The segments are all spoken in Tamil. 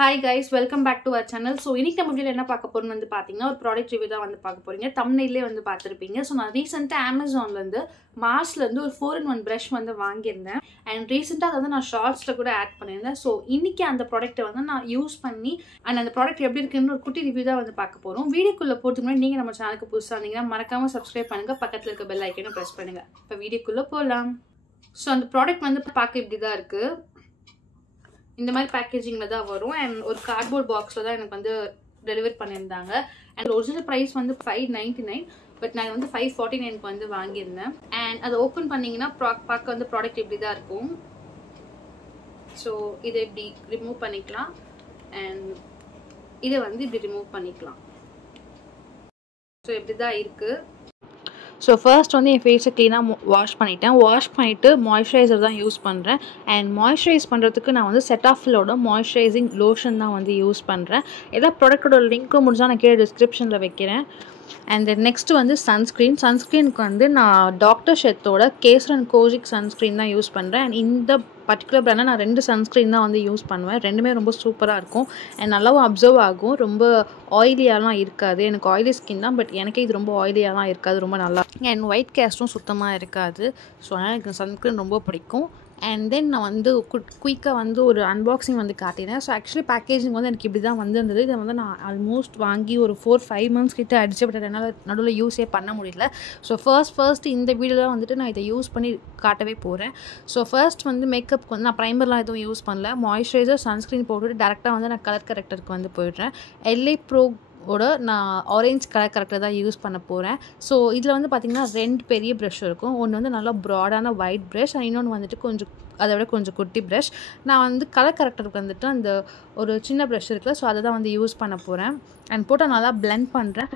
Hi guys, welcome back to our channel. So இன்னைக்கு நம்ம வீடியோல என்ன பார்க்க போறோம்னு வந்து பாத்தீங்கன்னா ஒரு ப்ராடக்ட் ரிவ்யூ தான் வந்து பார்க்க போறீங்க. thumbnailலே வந்து பார்த்திருப்பீங்க. சோ நான் ரீசன்ட்டா Amazonல இருந்து மார்ச்ல இருந்து ஒரு 4-in-1 brush வந்து வாங்கியிருந்தேன். and ரீசன்ட்டா அத நான் ஷார்ட்ஸ்ல கூட ஆட் பண்ணிருந்தேன். சோ இன்னைக்கு அந்த ப்ராடக்ட்டை வந்து நான் யூஸ் பண்ணி அந்த ப்ராடக்ட் எப்படி இருக்குன்னு ஒரு குட்டி ரிவ்யூ தான் வந்து பார்க்க போறோம். வீடியோக்குள்ள போறதுக்கு முன்னாடி நீங்க நம்ம சேனலுக்கு புதுசா இருந்தீங்கன்னா மறக்காம Subscribe பண்ணுங்க, பக்கத்துல இருக்க பெல் ஐகானை பிரஸ் பண்ணுங்க. இப்ப வீடியோக்குள்ள போலாம். சோ அந்த ப்ராடக்ட் வந்து பார்க்க இப்படி தான் இருக்கு. இந்த மாதிரி பேக்கேஜிங்ல தான் வரும் and ஒரு கார்ட்போர்ட் பாக்ஸ்ல தான் எனக்கு வந்து டெலிவர் பண்ணியிருந்தாங்க. and ஒரிஜினல் பிரைஸ் வந்து 599 பட் நான் வந்து 549க்கு வந்து வாங்கியிருந்தேன். and அதை ஓப்பன் பண்ணீங்கன்னா பார்க்க வந்து ப்ராடக்ட் இப்படி தான் இருக்கும். ஸோ இதை இப்படி ரிமூவ் பண்ணிக்கலாம் and இதை வந்து இப்படி ரிமூவ் பண்ணிக்கலாம். ஸோ இப்படி தான் இருக்கு. ஸோ ஃபர்ஸ்ட் வந்து என் ஃபேஸை க்ளீனாக வாஷ் பண்ணிவிட்டு மாய்ஸ்சரைசர் தான் யூஸ் பண்ணுறேன். அண்ட் மாய்ஸ்சரைஸ் பண்ணுறதுக்கு நான் வந்து செட்டாஃபிலோட மாய்ஸ்சரைசிங் லோஷன் தான் வந்து யூஸ் பண்ணுறேன். ஏதாவது ப்ராடக்டோட லிங்க்கும் முடிஞ்சால் நான் கீழே டிஸ்கிரிப்ஷனில் வைக்கிறேன். அண்ட் தென் நெக்ஸ்ட் வந்து சன்ஸ்க்ரீனுக்கு வந்து நான் டாக்டர் ஷெத்தோட கேசரன் கோஜிக் சன்ஸ்க்ரீன் தான் யூஸ் பண்ணுறேன். அண்ட் இந்த பர்டிகுலர் பிராண்டில் நான் 2 சன்ஸ்க்ரீன் தான் வந்து யூஸ் பண்ணுவேன். ரெண்டுமே ரொம்ப சூப்பராக இருக்கும் அண்ட் நல்லாவும் அப்சர்வ் ஆகும். ரொம்ப ஆயிலியாலாம் இருக்காது. எனக்கு ஆயிலி ஸ்கின் தான், பட் எனக்கே இது ரொம்ப ஆயிலியாலாம் இருக்காது. ரொம்ப நல்லா அண்ட் ஒயிட் கேஸ்ட்டும் சுத்தமாக இருக்காது. ஸோ அதனால் எனக்கு சன்ஸ்க்ரீன் ரொம்ப பிடிக்கும். அண்ட் தென் நான் வந்து குயிக்காக வந்து ஒரு அன்பாக்சிங் வந்து காட்டினேன். ஸோ ஆக்சுவலி பேக்கேஜிங் வந்து எனக்கு இப்படி தான் வந்திருந்தது. இதை வந்து நான் ஆல்மோஸ்ட் வாங்கி ஒரு 4-5 months கிட்ட அடிச்சு, பட் என்னால் நடுவில் யூஸே பண்ண முடியல. ஸோ ஃபர்ஸ்ட் இந்த வீடியோவில் வந்துட்டு நான் இதை யூஸ் பண்ணி காட்டவே போகிறேன். ஸோ ஃபர்ஸ்ட் வந்து மேக்கப்புக்கு வந்து நான் ப்ரைமர்லாம் எதுவும் யூஸ் பண்ணல. மாய்ஸ்சரைசர் சன்ஸ்க்ரீன் போட்டுட்டு டேரெக்டாக வந்து நான் கலர் கரெக்டருக்கு வந்து போயிடுறேன். LA Pro நான் ஆரஞ்ச் கலர் கரெக்டர் தான் யூஸ் பண்ண போகிறேன். ஸோ இதில் வந்து பார்த்திங்கன்னா 2 பெரிய ப்ரஷ் இருக்கும். ஒன்று வந்து நல்லா ப்ராடான ஒயிட் ப்ரஷ் அண்ட் இன்னொன்று வந்துட்டு அதை விட கொஞ்சம் குட்டி ப்ரஷ். நான் வந்து கலர் கரெக்டருக்கு வந்துட்டு அந்த ஒரு சின்ன ப்ரஷ் இருக்குல்ல, ஸோ அதை தான் வந்து யூஸ் பண்ண போகிறேன். அண்ட் போட்டு நல்லா பிளெண்ட் பண்ணுறேன்.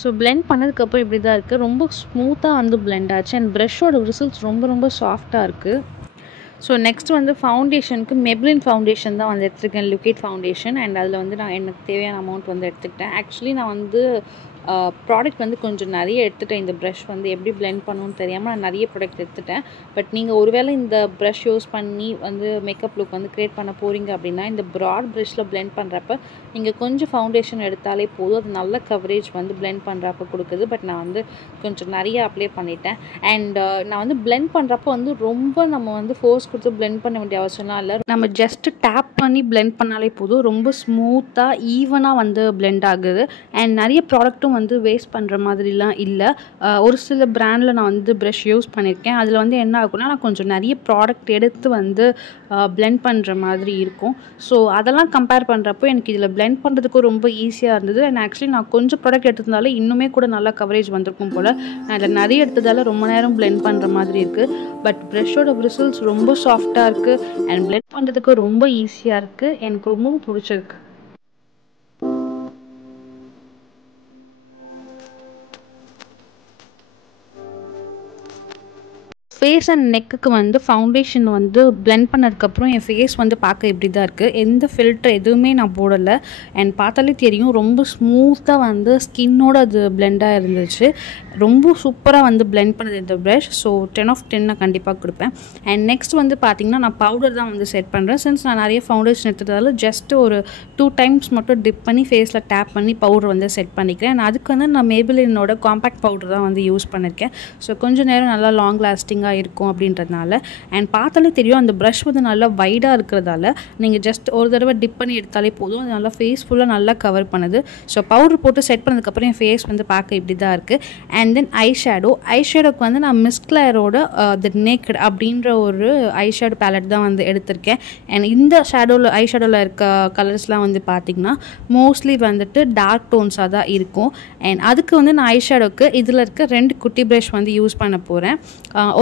ஸோ பிளெண்ட் பண்ணதுக்கப்புறம் இப்படி தான் இருக்குது. ரொம்ப ஸ்மூத்தாக வந்து பிளெண்ட் ஆச்சு அண்ட் ப்ரஷோட ரிசல்ட்ஸ் ரொம்ப சாஃப்டாக இருக்குது. ஸோ நெக்ஸ்ட் வந்து ஃபவுண்டேஷனுக்கு மெப்ளின் ஃபவுண்டேஷன் தான் வந்து எடுத்துருக்கேன், லிக்விட் ஃபவுண்டேஷன். அண்ட் அதில் வந்து நான் எனக்கு தேவையான அமௌண்ட் வந்து எடுத்துக்கிட்டேன். ஆக்சுவலி நான் வந்து ப்ராடக்ட் வந்து கொஞ்சம் நிறைய எடுத்துட்டேன். இந்த ப்ரஷ் வந்து எப்படி பிளெண்ட் பண்ணணும்னு தெரியாமல் நான் நிறைய ப்ராடக்ட் எடுத்துட்டேன். பட் நீங்கள் ஒருவேளை இந்த ப்ரஷ் யூஸ் பண்ணி வந்து மேக்கப் லுக் வந்து க்ரியேட் பண்ண போகிறீங்க அப்படின்னா இந்த ப்ராட் ப்ரஷில் பிளெண்ட் பண்ணுறப்ப நீங்கள் கொஞ்சம் ஃபவுண்டேஷன் எடுத்தாலே போதும். அது நல்ல கவரேஜ் வந்து பிளெண்ட் பண்ணுறப்ப கொடுக்குது. பட் நான் வந்து கொஞ்சம் நிறைய அப்ளை பண்ணிட்டேன். அண்ட் நான் வந்து பிளெண்ட் பண்ணுறப்போ வந்து ரொம்ப நம்ம வந்து ஃபோர்ஸ் கொடுத்து பிளெண்ட் பண்ண வேண்டிய அவசியம்லாம் இல்லை. நம்ம ஜஸ்ட்டு டேப் பண்ணி பிளெண்ட் பண்ணாலே போதும். ரொம்ப ஸ்மூத்தாக ஈவனாக வந்து பிளெண்ட் ஆகுது. அண்ட் நிறைய ப்ராடக்ட்டும் வந்து வேஸ்ட் பண்ணுற மாதிரிலாம் இல்லை. ஒரு சில பிராண்டில் நான் வந்து ப்ரஷ் யூஸ் பண்ணியிருக்கேன். அதில் வந்து என்ன ஆகும்னா நான் கொஞ்சம் நிறைய ப்ராடக்ட் எடுத்து வந்து பிளெண்ட் பண்ணுற மாதிரி இருக்கும். ஸோ அதெல்லாம் கம்பேர் பண்ணுறப்போ எனக்கு இதில் பிளெண்ட் பண்ணுறதுக்கும் ரொம்ப ஈஸியாக இருந்தது. அண்ட் ஆக்சுவலி நான் கொஞ்சம் ப்ராடக்ட் எடுத்ததால இன்னுமே கூட நல்லா கவரேஜ் வந்திருக்கும் போல். நான் இதில் நிறைய எடுத்ததால் ரொம்ப நேரம் பிளெண்ட் பண்ணுற மாதிரி இருக்குது. பட் ப்ரஷோட ரிசல்ட்ஸ் ரொம்ப சாஃப்டாக இருக்குது அண்ட் பிளெண்ட் பண்ணுறதுக்கு ரொம்ப ஈஸியாக இருக்குது. எனக்கு ரொம்ப பிடிச்சிருக்கு. ஃபேஸ் அண்ட் நெக்குக்கு வந்து ஃபவுண்டேஷன் வந்து பிளெண்ட் பண்ணதுக்கப்புறம் என் ஃபேஸ் வந்து பார்க்க இப்படி தான் இருக்குது. எந்த ஃபில்டர் எதுவுமே நான் போடலை. அண்ட் பார்த்தாலே தெரியும் ரொம்ப ஸ்மூத்தாக வந்து ஸ்கின்னோட அது பிளெண்டாக இருந்துச்சு. ரொம்ப சூப்பராக வந்து பிளெண்ட் பண்ணுது இந்த ப்ரஷ். ஸோ 10 of 10 நான் கண்டிப்பாக கொடுப்பேன். அண்ட் நெக்ஸ்ட் வந்து பார்த்திங்கன்னா நான் பவுடர் தான் வந்து செட் பண்ணுறேன். சின்ஸ் நான் நிறைய ஃபவுண்டேஷன் எடுத்ததால ஜஸ்ட் ஒரு 2 times மட்டும் டிப் பண்ணி ஃபேஸில் டேப் பண்ணி பவுடர் வந்து செட் பண்ணிக்கிறேன். அண்ட் அதுக்கு வந்து நான் மேபிளினோட காம்பேக்ட் பவுடர் தான் வந்து யூஸ் பண்ணியிருக்கேன். ஸோ கொஞ்சம் நேரம் நல்லா லாங் லாஸ்டிங்காக இருக்கும் அப்படின்றதுனால. அண்ட் பார்த்தாலே தெரியும் அந்த ப்ரஷ் வந்து நல்லா வைடாக இருக்கிறதால நீங்கள் ஜஸ்ட் ஒரு தடவை டிப் பண்ணி எடுத்தாலே போதும். அது நல்லா ஃபேஸ் ஃபுல்லாக நல்லா கவர் பண்ணுது. ஸோ பவுடர் போட்டு செட் பண்ணதுக்கப்புறம் என் ஃபேஸ் வந்து பார்க்க இப்படி தான் இருக்குது. அண்ட் தென் ஐஷேடோக்கு வந்து நான் மிஸ் கிளேரோட தி நேக்கட் அப்படின்ற ஒரு ஐஷேடோ பேலட் தான் வந்து எடுத்திருக்கேன். அண்ட் இந்த ஐஷேடோவில் இருக்க கலர்ஸ்லாம் வந்து பார்த்திங்கன்னா மோஸ்ட்லி வந்துட்டு டார்க் டோன்ஸாக தான் இருக்கும். அண்ட் அதுக்கு வந்து நான் ஐஷேடோக்கு இதில் இருக்க 2 குட்டி ப்ரஷ் வந்து யூஸ் பண்ண போகிறேன்.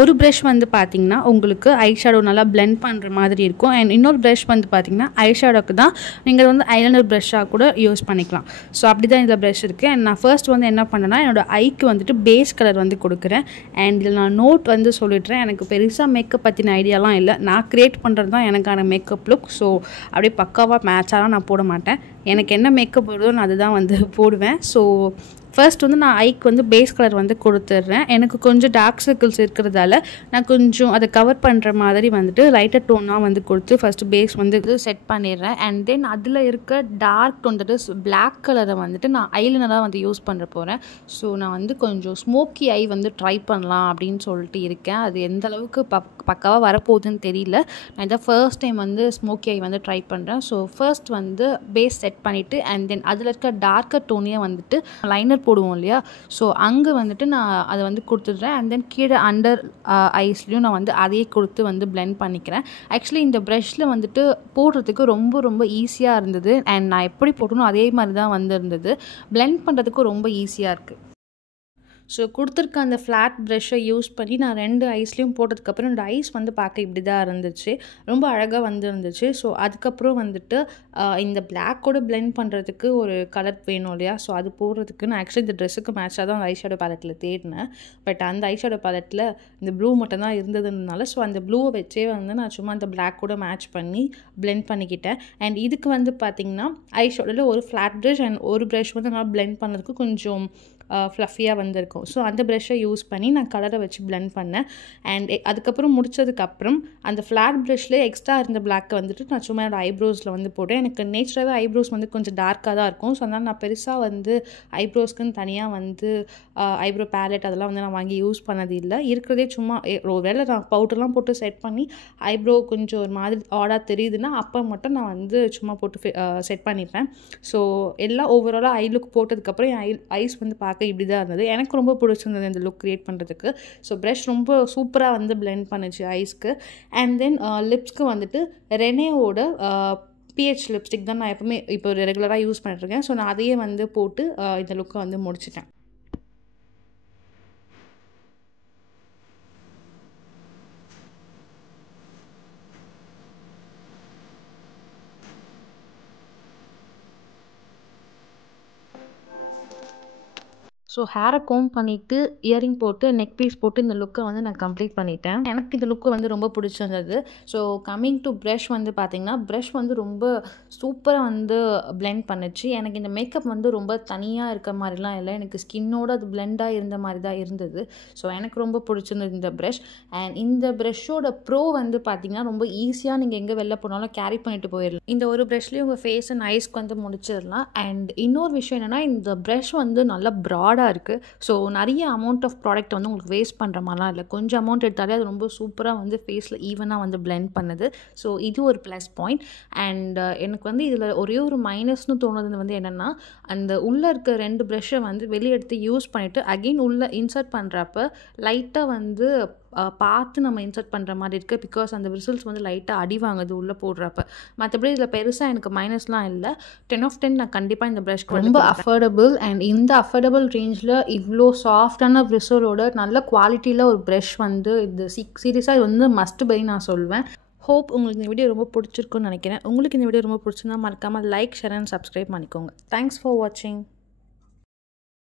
ஒரு ப்ரஷ் வந்து பார்த்திங்கன்னா உங்களுக்கு ஐஷேடோ நல்லா பிளெண்ட் பண்ணுற மாதிரி இருக்கும். அண்ட் இன்னொரு ப்ரஷ் வந்து பார்த்திங்கன்னா ஐஷேடோக்கு தான் நீங்கள் வந்து ஐலைனர் ப்ரஷ்ஷாக கூட யூஸ் பண்ணிக்கலாம். ஸோ அப்படி தான் இதில் ப்ரஷ் இருக்குது. அண்ட் நான் ஃபர்ஸ்ட் வந்து என்ன பண்ணேன்னா என்னோடய ஐக்கு வந்துட்டு பேஸ் கலர் வந்து கொடுக்குறேன். அண்ட் இதில் நான் நோட் வந்து சொல்லிடுறேன், எனக்கு பெருசாக மேக்கப் பற்றின ஐடியாலாம் இல்லை. நான் க்ரியேட் பண்ணுறது தான் எனக்கான மேக்கப் லுக். ஸோ அப்படியே பக்காவாக மேட்சாலாம் நான் போட மாட்டேன். எனக்கு என்ன மேக்கப் வருதோ நான் அதுதான் வந்து போடுவேன். ஸோ ஃபர்ஸ்ட் வந்து நான் ஐக்கு வந்து பேஸ் கலர் வந்து கொடுத்துட்றேன். எனக்கு கொஞ்சம் டார்க் சர்க்கிள்ஸ் இருக்கிறதால நான் கொஞ்சம் அதை கவர் பண்ணுற மாதிரி வந்துட்டு லைட்டர் டோனாக வந்து கொடுத்து ஃபஸ்ட்டு பேஸ் வந்து செட் பண்ணிடுறேன். அண்ட் தென் அதில் இருக்க டார்க் வந்துட்டு பிளாக் கலரை வந்துட்டு நான் ஐலைனராக வந்து யூஸ் பண்ண போகிறேன். ஸோ நான் வந்து கொஞ்சம் ஸ்மோக்கி ஐ வந்து ட்ரை பண்ணலாம் அப்படின்னு சொல்லிட்டு இருக்கேன். அது எந்த அளவுக்கு பக்காவாக வரப்போகுதுன்னு தெரியல. நான் இதை ஃபர்ஸ்ட் டைம் வந்து ஸ்மோக்கி ஐ வந்து ட்ரை பண்ணுறேன். ஸோ ஃபர்ஸ்ட் வந்து பேஸ் செட் பண்ணிவிட்டு அண்ட் தென் அதில் இருக்க டார்க்கர் டோனையே வந்துட்டு லைனர் போடுவோம் இல்லையா, ஸோ அங்கே வந்துட்டு நான் அதை வந்து கொடுத்துட்றேன். அண்ட் தென் கீழே அண்டர் ஐஸ்லேயும் நான் வந்து அதையே கொடுத்து வந்து பிளெண்ட் பண்ணிக்கிறேன். ஆக்சுவலி இந்த ப்ரஷில் வந்துட்டு போடுறதுக்கு ரொம்ப ரொம்ப ஈஸியாக இருந்தது. அண்ட் நான் எப்படி போட்டணும் அதே மாதிரி தான் வந்து இருந்தது. பிளெண்ட் பண்ணுறதுக்கும் ரொம்ப ஈஸியாக இருக்குது. ஸோ கொடுத்துருக்க அந்த ஃப்ளாட் ப்ரெஷ்ஷை யூஸ் பண்ணி நான் 2 ஐஸ்லேயும் போட்டதுக்கப்புறம் இந்த ஐஸ் வந்து பார்க்க இப்படி தான் இருந்துச்சு. ரொம்ப அழகாக வந்து இருந்துச்சு. ஸோ அதுக்கப்புறம் வந்துட்டு இந்த பிளாக்கோட பிளெண்ட் பண்ணுறதுக்கு ஒரு கலர் வேணும் இல்லையா, ஸோ அது போடுறதுக்கு நான் ஆக்சுவலி இந்த ட்ரெஸ்ஸுக்கு மேட்சாக தான் அந்த ஐஷேடோ பேலட்டில் தேடினேன். பட் அந்த ஐஷேடோ பேலட்டில் இந்த ப்ளூ மட்டும் தான் இருந்ததுனால ஸோ அந்த ப்ளூவை வச்சே வந்து நான் சும்மா அந்த பிளாக்கோட மேட்ச் பண்ணி பிளெண்ட் பண்ணிக்கிட்டேன். அண்ட் இதுக்கு வந்து பார்த்திங்கன்னா ஐஷேடோவில் ஒரு ஃப்ளாட் ப்ரஷ் அண்ட் ஒரு ப்ரஷ் வந்து நான் பிளெண்ட் பண்ணதுக்கு கொஞ்சம் ஃப்ளஃபியாக வந்திருக்கும். ஸோ அந்த ப்ரெஷ்ஷை யூஸ் பண்ணி நான் கலரை வச்சு பிளெண்ட் பண்ணேன். அண்ட் அதுக்கப்புறம் முடித்ததுக்கப்புறம் அந்த ஃப்ளாட் ப்ரெஷ்லேயே எக்ஸ்ட்ரா இருந்த பிளாக்கை வந்துட்டு நான் சும்மா என்னோட ஐப்ரோஸில் வந்து போட்டேன். எனக்கு நேச்சுரலாகவே ஐப்ரோஸ் வந்து கொஞ்சம் டார்க்காக தான் இருக்கும். ஸோ அதனால் நான் பெருசாக வந்து ஐப்ரோஸ்க்குன்னு தனியாக வந்து ஐப்ரோ பேலட் அதெல்லாம் வந்து நான் வாங்கி யூஸ் பண்ணது இல்லை. இருக்கிறதே சும்மா ஒரு வேளை நான் பவுடர்லாம் போட்டு செட் பண்ணி ஐப்ரோ கொஞ்சம் ஒரு மாதிரி ஆடாக தெரியுதுன்னா அப்போ மட்டும் நான் வந்து சும்மா போட்டு செட் பண்ணிப்பேன். ஸோ எல்லாம் ஓவராலாக ஐ லுக் போட்டதுக்கப்புறம் என் ஐஸ் வந்து பார்க்க இப்படி தான் இருந்தது. எனக்கு ரொம்ப பிடிச்சிருந்தது இந்த லுக் க்ரியேட் பண்ணுறதுக்கு. ஸோ ப்ரஷ் ரொம்ப சூப்பராக வந்து பிளெண்ட் பண்ணுச்சு ஐஸ்க்கு. அண்ட் தென் லிப்ஸ்க்கு வந்துட்டு ரெனேவோட பிஹெச் லிப்ஸ்டிக் தான் நான் எப்பவுமே இப்போ ரெகுலராக யூஸ் பண்ணிட்டுருக்கேன். ஸோ நான் அதையே வந்து போட்டு இந்த லுக்கை வந்து முடிச்சிட்டேன். ஸோ ஹேரை கோம் பண்ணிவிட்டு இயரிங் போட்டு நெக் பீஸ் போட்டு இந்த லுக்கை வந்து நான் கம்ப்ளீட் பண்ணிட்டேன். எனக்கு இந்த லுக்கு வந்து ரொம்ப பிடிச்சிருந்தது. ஸோ கம்மிங் டு ப்ரஷ் வந்து பார்த்திங்கன்னா ப்ரஷ் வந்து ரொம்ப சூப்பராக வந்து பிளெண்ட் பண்ணுச்சு. எனக்கு இந்த மேக்கப் வந்து ரொம்ப தனியாக இருக்க மாதிரிலாம் இல்லை, எனக்கு ஸ்கின்னோடு அது பிளெண்டாக இருந்த மாதிரி தான் இருந்தது. ஸோ எனக்கு ரொம்ப பிடிச்சிருந்தது இந்த ப்ரஷ். அண்ட் இந்த ப்ரஷ்ஷோட ப்ரோ வந்து பார்த்திங்கன்னா ரொம்ப ஈஸியாக நீங்கள் எங்கே வெளில போனாலும் கேரி பண்ணிட்டு போயிடலாம். இந்த ஒரு ப்ரஷ்லேயே உங்கள் ஃபேஸ் அண்ட் ஐஸ்க்கு வந்து முடிச்சிடலாம். அண்ட் இன்னொரு விஷயம் என்னென்னா இந்த ப்ரஷ் வந்து நல்லா ப்ராடாக இருக்குது. ஸோ நிறைய அமௌண்ட் ஆஃப் ப்ராடக்ட் வந்து உங்களுக்கு வேஸ்ட் பண்ணுற மாதிரிலாம் இல்லை. கொஞ்சம் அமௌண்ட் எடுத்தாலே அது ரொம்ப சூப்பராக வந்து ஃபேஸில் ஈவனாக வந்து பிளெண்ட் பண்ணுது. ஸோ இது ஒரு ப்ளஸ் பாயிண்ட். அண்ட் எனக்கு வந்து இதில் ஒரே ஒரு மைனஸ்னு தோணுது வந்து என்னென்னா அந்த உள்ளே இருக்க 2 ப்ரஷ்ஷை வந்து வெளியே எடுத்து யூஸ் பண்ணிவிட்டு அகெயின் உள்ளே இன்சர்ட் பண்ணுறப்ப லைட்டாக வந்து பார்த்து நம்ம இன்சர்ட் பண்ணுற மாதிரி இருக்குது. பிகாஸ் அந்த விசில்ஸ் வந்து லைட்டாக அடி வாங்குது உள்ளே போடுறப்ப. மற்றபடி இதில் பெருசாக எனக்கு மைனஸ்லாம் இல்லை. 10 of 10 நான் கண்டிப்பாக இந்த ப்ரஷ்க்கு ரொம்ப அஃபோர்டபுள். அண்ட் இந்த அஃபோர்டபுள் ரேஞ்சில் இவ்வளோ சாஃப்டான விசிலோட நல்ல குவாலிட்டியில் ஒரு ப்ரஷ் வந்து இது சீரியஸாக இது வந்து மஸ்ட் பை நான் சொல்வேன். ஹோப் உங்களுக்கு இந்த வீடியோ ரொம்ப பிடிச்சிருக்குன்னு நினைக்கிறேன். உங்களுக்கு இந்த வீடியோ ரொம்ப பிடிச்சிருந்தா மறக்காமல் லைக், ஷேர் அண்ட் சப்ஸ்கிரைப் பண்ணிக்கோங்க. தேங்க்ஸ் ஃபார் வாட்சிங்.